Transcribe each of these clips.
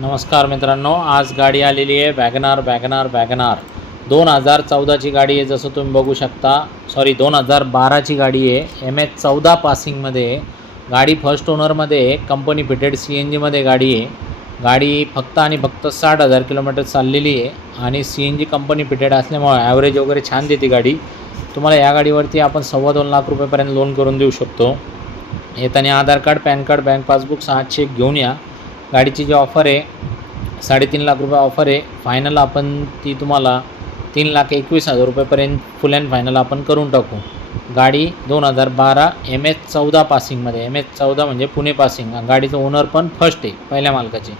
नमस्कार मित्रांनो, आज गाडी आलेली आहे वॅगनार 2014ची गाडी आहे. जसं तुम्ही बघू शकता, 2012ची गाडी आहे. MH14 पासिंगमध्ये आहे गाडी. फर्स्ट ओनरमध्ये आहे. कंपनी फिटेड CNGमध्ये गाडी आहे. गाडी फक्त आणि फक्त 60,000 किलोमीटर चाललेली आहे आणि CNG कंपनी फिटेड असल्यामुळे ॲव्हरेज वगैरे छान देते गाडी. तुम्हाला या गाडीवरती आपण 2.25 लाख रुपयेपर्यंत लोन करून देऊ शकतो. येताना Aadhaar card, PAN card, bank passbook, 6 cheque घेऊन या. गाडीची जी ऑफर आहे 3.5 लाख रुपये ऑफर आहे. फायनल आपण ती तुम्हाला 3,21,000 रुपयेपर्यंत फुल अँड फायनल आपण करून टाकू. गाडी 2012 MH14 पासिंगमध्ये. MH14 म्हणजे पुणे पासिंग. गाडीचं ओनर पण फर्स्ट आहे, पहिल्या मालकाचे.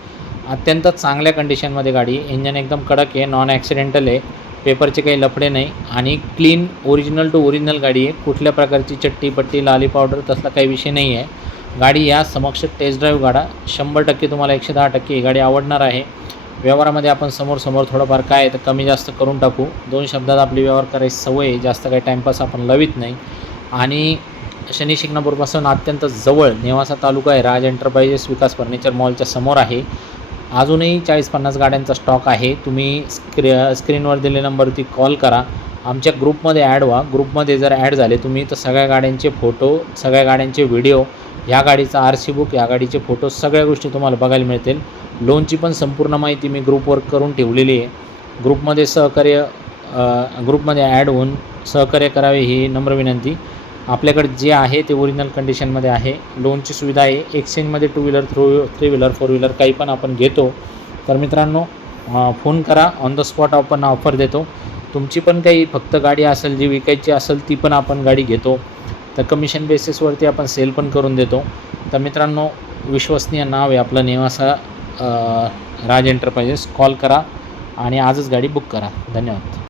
अत्यंत चांगल्या कंडिशनमध्ये गाडी. इंजन एकदम कडक आहे, नॉन ॲक्सिडेंटल आहे, पेपरचे काही लफडे नाही आणि क्लीन ओरिजिनल टू ओरिजिनल गाडी आहे. कुठल्या प्रकारची चट्टी पट्टी लाली पावडर तसला काही विषय नाही आहे. गाडी या समक्ष टेस्ट ड्राईव्ह काढा. 100% तुम्हाला 110% ही गाडी आवडणार आहे. व्यवहारामध्ये आपण समोर थोडंफार काय आहे तर कमी जास्त करून टाकू. 2 शब्दात आपली व्यवहार करायची सवय आहे, जास्त काही टाईमपास आपण लावित नाही. आणि शनी शिंगणापूरपासून अत्यंत जवळ नेवासा तालुका आहे. राज एंटरप्राइजेस विकास फर्निचर मॉलच्या समोर आहे. अजूनही 40-50 गाड्यांचा स्टॉक आहे. तुम्ही स्क्रीनवर दिलेल्या नंबरवरती कॉल करा. आमच्या ग्रुपमध्ये ॲड व्हा. ग्रुपमध्ये जर ॲड झाले तुम्ही तर सगळ्या गाड्यांचे फोटो, सगळ्या गाड्यांचे व्हिडिओ, या गाडीचा RC बुक, या गाडीचे फोटो, सगळ्या गोष्टी तुम्हाला बघायला मिळतील. लोनची पण संपूर्ण माहिती मी ग्रुपवर करून ठेवलेली आहे. ग्रुपमध्ये ॲड होऊन सहकार्य करावे ही नम्र विनंती. आपल्याकडे जे आहे ते ओरिजिनल कंडिशनमध्ये आहे. लोनची सुविधा आहे. एक्सचेंजमध्ये 2 व्हीलर, 3 व्हीलर, 4 व्हीलर काही पण आपण घेतो. तर मित्रांनो, फोन करा. ऑन द स्पॉट आपण ऑफर देतो. तुमची पण काही फक्त गाडी असेल जी विकायची असेल ती पण आपण गाडी घेतो. तर कमिशन बेसिसवरती आपण सेल पण करून देतो. तर मित्रांनो, विश्वसनीय नाव आहे आपलं नेवासा राज एंटरप्राइजेस. कॉल करा आणि आजच गाडी बुक करा. धन्यवाद.